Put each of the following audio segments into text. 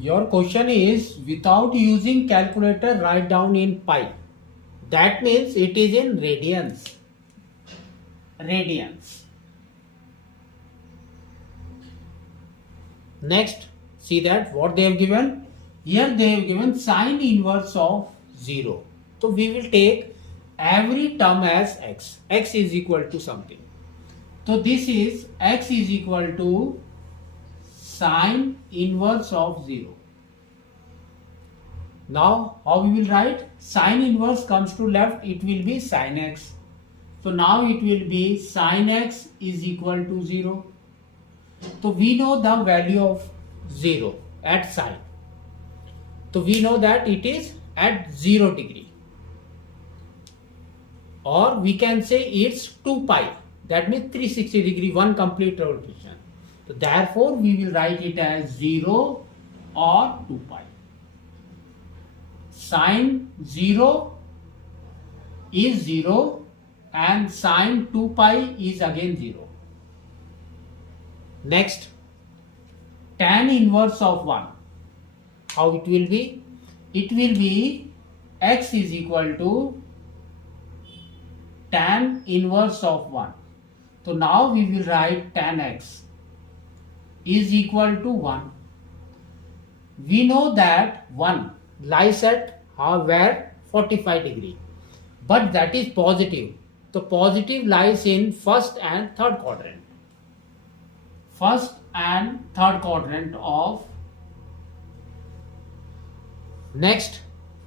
Your question is without using calculator write down in pi. That means it is in radians. Radians. Next, see that what they have given. Here they have given sine inverse of 0. So we will take every term as x. X is equal to something. So this is x is equal to sine inverse of 0. Now how we will write? Sine inverse comes to left, it will be sine x. So now it will be sine x is equal to 0. So we know the value of 0 at sine. So we know that it is at 0 degree. Or we can say it's 2 pi. That means 360 degree, one complete revolution. So therefore we will write it as 0 or 2 pi. Sine 0 is 0 and sine 2 pi is again 0. Next, tan inverse of 1. How it will be? It will be x is equal to tan inverse of 1. So now we will write tan x is equal to 1. We know that 1 lies at where 45 degree, but that is positive. So positive lies in first and third quadrant. First and third quadrant of. Next,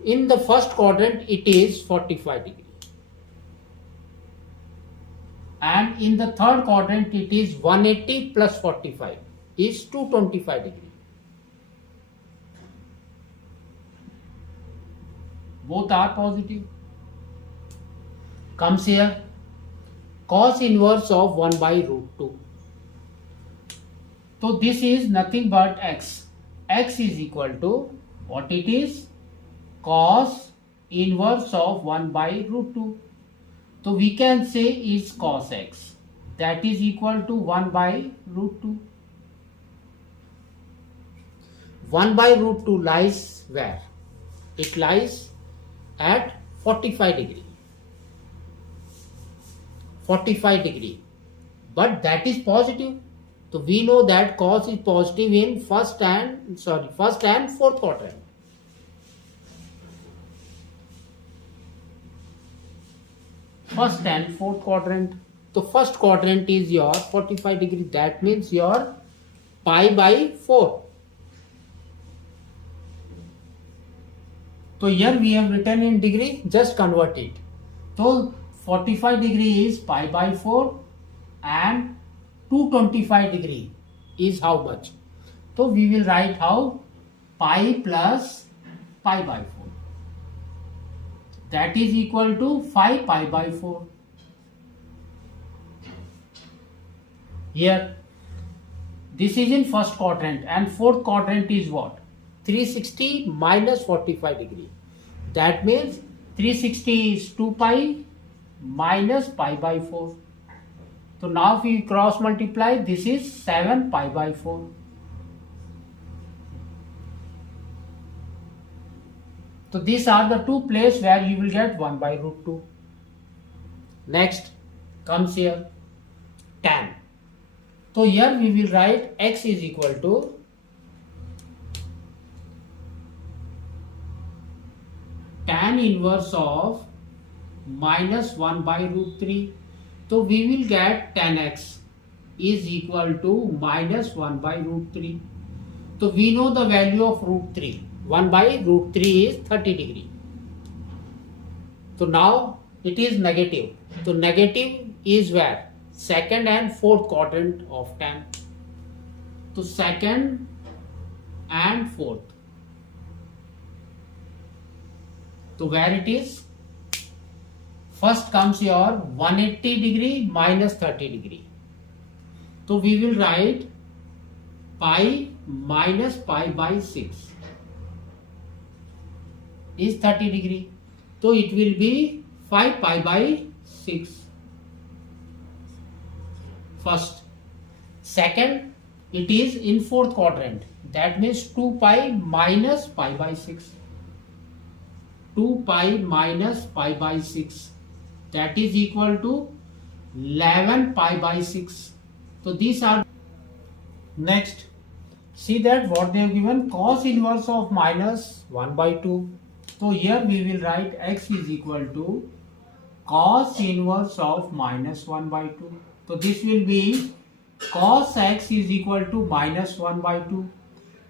in the first quadrant it is 45 degree. And in the third quadrant it is 180 plus 45 is 225 degree. Both are positive. Comes here cos inverse of 1 by root 2. So this is nothing but x. X is equal to what it is? Cos inverse of 1 by root 2. So we can say is cos x. That is equal to 1 by root 2. 1 by root 2 lies where? It lies at 45 degree. 45 degree. But that is positive. So we know that cos is positive in first and fourth quadrant. First and fourth quadrant. So first quadrant is your 45 degree. That means your pi by 4. So here we have written in degree. Just convert it. So 45 degree is pi by 4 and 225 degree is how much? So we will write how? Pi plus pi by 4. That is equal to 5 pi by 4. Here, this is in first quadrant and fourth quadrant is what? 360 minus 45 degree. That means 360 is 2 pi minus pi by 4. So now if we cross multiply, this is 7 pi by 4. So these are the two places where you will get 1 by root 2. Next comes here tan. So here we will write x is equal to tan inverse of minus 1 by root 3. So we will get tan x is equal to minus 1 by root 3. So we know the value of root 3. 1 by root 3 is 30 degree. So now it is negative. So negative is where? Second and fourth quadrant of tan. So second and fourth. So where it is? First comes your 180 degree minus 30 degree. So we will write pi minus pi by 6 is 30 degree. So it will be 5 pi by 6. First. Second, it is in fourth quadrant. That means 2 pi minus pi by 6. 2 pi minus pi by 6. That is equal to 11 pi by 6. So these are next. See that what they have given, cos inverse of minus 1 by 2. So here we will write x is equal to cos inverse of minus 1 by 2. So this will be cos x is equal to minus 1 by 2.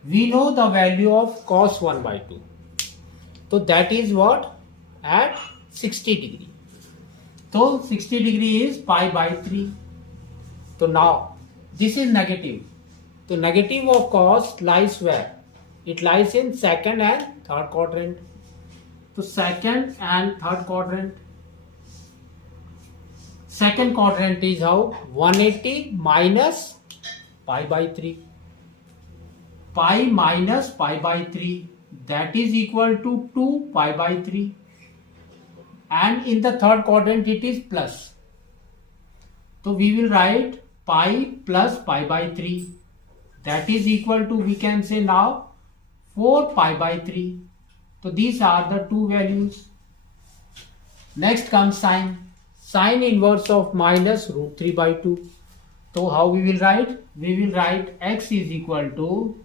We know the value of cos 1 by 2. So that is what? At 60 degree. So 60 degree is pi by 3. So now this is negative. So negative of cos lies where? It lies in second and third quadrant. So second and third quadrant. Second quadrant is how? 180 minus pi by 3. Pi minus pi by 3. That is equal to 2 pi by 3. And in the third quadrant it is plus. So we will write pi plus pi by 3. That is equal to, we can say now, 4 pi by 3. So these are the two values. Next comes sine. Sine inverse of minus root 3 by 2. So how we will write? We will write x is equal to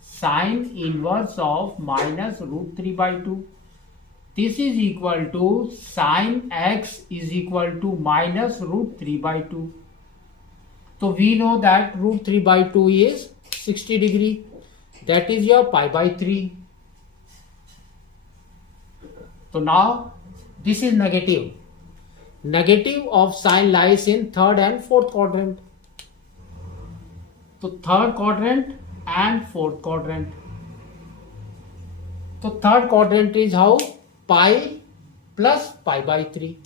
sine inverse of minus root 3 by 2. This is equal to sine x is equal to minus root 3 by 2. So we know that root 3 by 2 is 60 degree. That is your pi by 3. So now this is negative. Negative of sine lies in third and fourth quadrant. So third quadrant and fourth quadrant. So third quadrant is how? Pi plus pi by 3.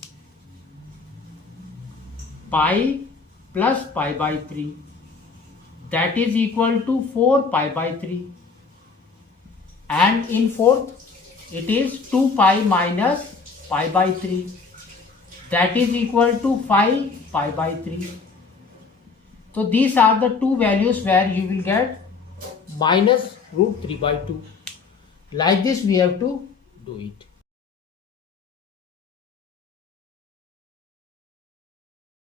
Pi plus pi by 3. That is equal to 4 pi by 3. And in fourth, it is 2 pi minus pi by 3. That is equal to 5 pi by 3. So these are the two values where you will get minus root 3 by 2. Like this we have to do it.